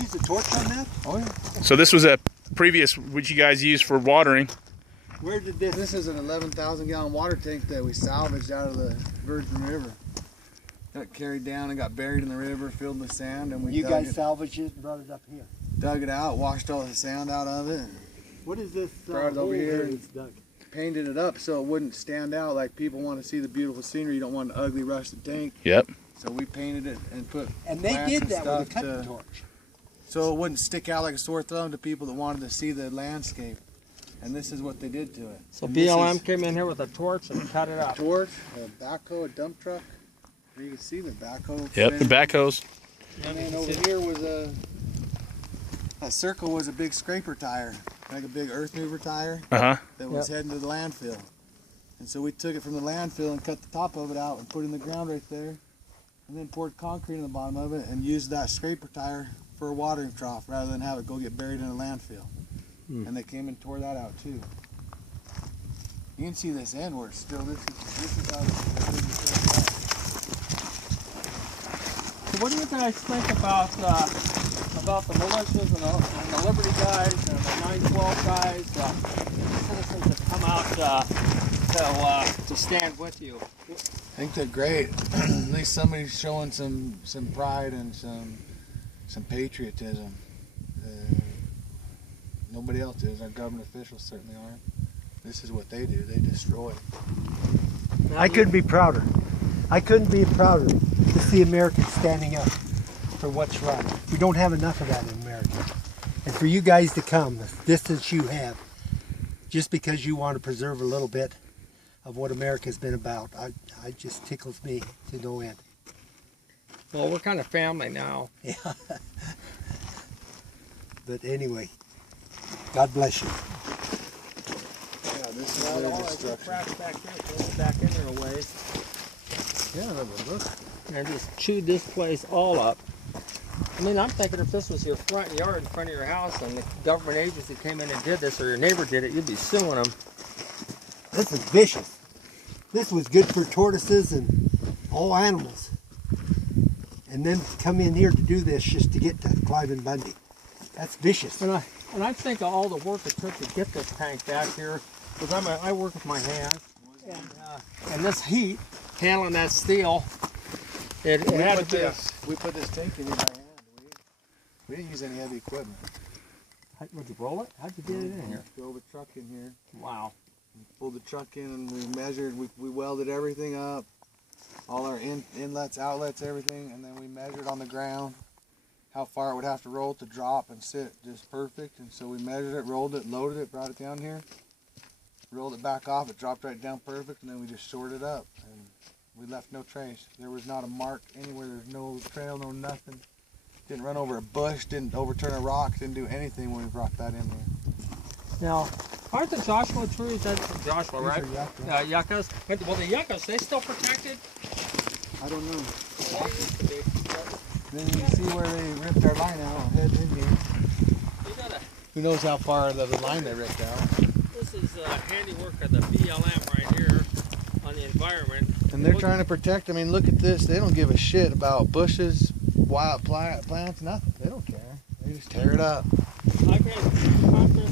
use the torch on that? Oh yeah. So this was a previous, which you guys used for watering. Where did this? This is an 11,000 gallon water tank that we salvaged out of the Virgin River. Got carried down and got buried in the river, filled with sand, and we You guys salvaged it and brought it up here. dug it out, washed all the sand out of it, What is this? Brought it over here. It's dug. painted it up so it wouldn't stand out. Like people want to see the beautiful scenery, you don't want an ugly rusted tank. Yep. So we painted it and put And they plants did and that with a stuff cutting torch. so it wouldn't stick out like a sore thumb to people that wanted to see the landscape. And this is what they did to it. So And this BLM is came in here with a torch and cut it a up. torch, a backhoe, a dump truck. There you can see the backhoe. Yep. The backhoes. And then over here was a circle was a big scraper tire, like a big earth mover tire that was heading to the landfill. And so we took it from the landfill and cut the top of it out and put it in the ground right there, and then poured concrete in the bottom of it and used that scraper tire for a watering trough rather than have it go get buried in a landfill. And they came and tore that out too. You can see this end where it's still, this is how it's So what do you guys think about the militias and the Liberty guys and the 912 guys, the citizens that come out to stand with you? I think they're great. At least somebody's showing some pride and some patriotism. Nobody else is. Our government officials certainly aren't. This is what they do. They destroy. I couldn't be prouder. I couldn't be prouder to see Americans standing up for what's right. We don't have enough of that in America. And for you guys to come the distance you have, just because you want to preserve a little bit of what America's been about, it just tickles me to no end. Well, we're kind of family now. Yeah. But anyway, God bless you. Yeah, this is their destruction. Back in there a ways. Yeah, look. And just chewed this place all up. I mean, I'm thinking if this was your front yard in front of your house and the government agency came in and did this, or your neighbor did it, you'd be suing them. This is vicious. This was good for tortoises and all animals. And then to come in here to do this just to get to Clive and Bundy. That's vicious. And I think of all the work it took to get this tank back here, because I work with my hands, and this heat, handling that steel, it had to be We put this tank in by hand. We didn't use any heavy equipment. Would you roll it? How'd you get it in here? Drove a truck in here. Wow. Pulled the truck in and we measured. We welded everything up, all our inlets, outlets, everything, and then we measured on the ground how far it would have to roll to drop and sit just perfect. And so we measured it, rolled it, loaded it, brought it down here, rolled it back off. It dropped right down perfect, and then we just shored it up. And we left no trace. There was not a mark anywhere. There's no trail, no nothing. Didn't run over a bush, didn't overturn a rock, didn't do anything when we brought that in there. Now, aren't the Joshua trees, that's Joshua, right? These are Yuccas. Well, the yuccas, they still protected? I don't know. They used to be. Then you can see where they ripped our line out, head in here. You gotta, Who knows how far the line they ripped out. this is handiwork of the BLM right here on the environment. And they're trying to protect, I mean, look at this. They don't give a shit about bushes, wild plants, nothing. They don't care. They just tear it up. I can cut this